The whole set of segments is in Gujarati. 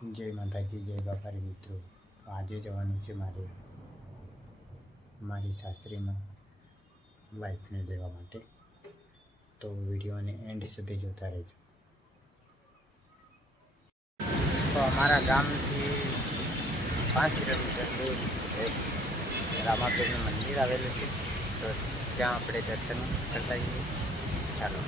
જય માતાજી, જય બાપારી મિત્રો. આજે જવાનું છે મારે મારી સાસરીમાં વાઈફને દેવા માટે. તો વિડીયોને એન્ડ સુધી જોતા રહેજો. તો અમારા ગામથી 5 કિલોમીટર દૂર એક રામાપીરનું મંદિર આવેલું છે. તો ત્યાં આપણે દર્શન કરતા જઈએ. ચાલો.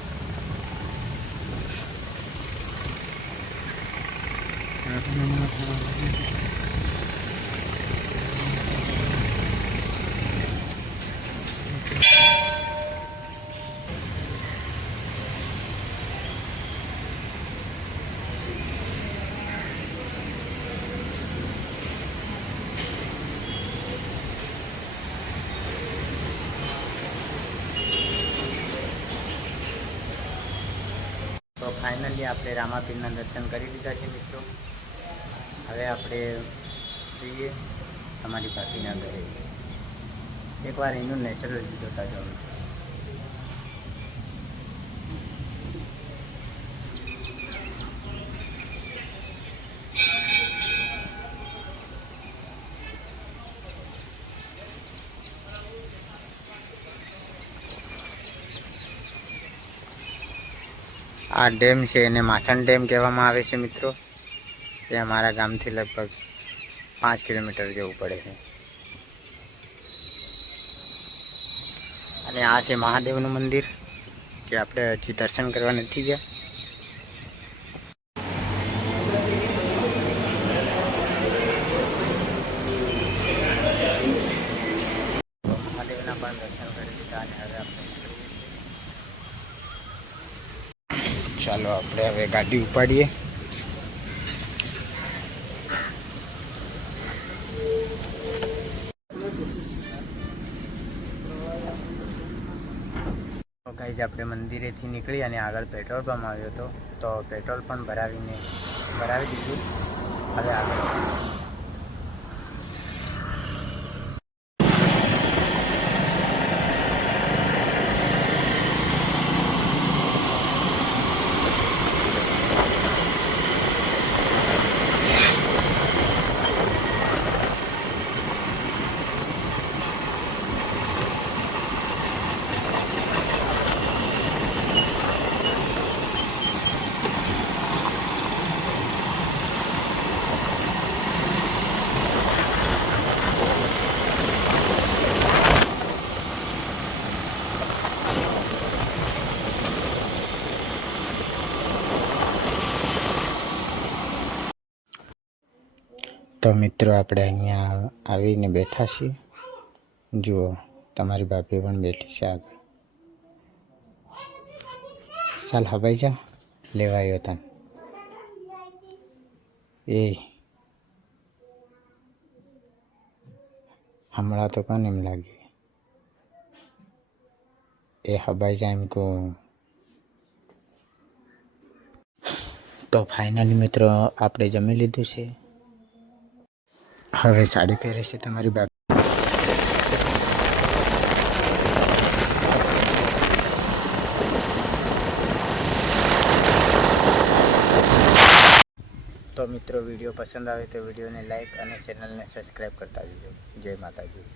તો ફાઇનલી આપણે રામાપીરના દર્શન કરી લીધા છે મિત્રો. હવે આપણે જઈએ અમારી ભાભીના ઘરે. એકવાર એનું નેચરલ જોતા જવાનું. આ ડેમ છે એને માસણ ડેમ કહેવામાં આવે છે મિત્રો. તે અમારા ગામથી લગભગ 5 કિલોમીટર જવું પડે છે. અને આ છે મહાદેવનું મંદિર, જે આપણે હજી દર્શન કરવા નથી ગયા. મહાદેવના પણ દર્શન કરી દીધા અને હવે આપણે ચાલો આપણે હવે ગાડી ઉપાડીએ. ગાઈઝ આપણે મંદિરેથી નીકળી અને આગળ પેટ્રોલ પંપ આવ્યો હતો. તો પેટ્રોલ પણ ભરાવી દીધું. હવે આગળ તો મિત્રો આપણે અહીંયા આવીને બેઠા છીએ. જુઓ, તમારી ભાભી પણ બેઠી છે આગળ. ચાલ હવાઈ જા, લેવા આવ્યો તને. એ હમણાં તો કોને એમ લાગે એ હવાઈ જા એમ કહું. તો ફાઇનલી મિત્રો આપણે જમી લીધું છે. હવે સાડી પહેરે છે તમારી બાપ. તો મિત્રો વિડીયો પસંદ આવે તો વિડીયોને લાઈક અને ચેનલને સબસ્ક્રાઈબ કરતા જજો. જય માતાજી.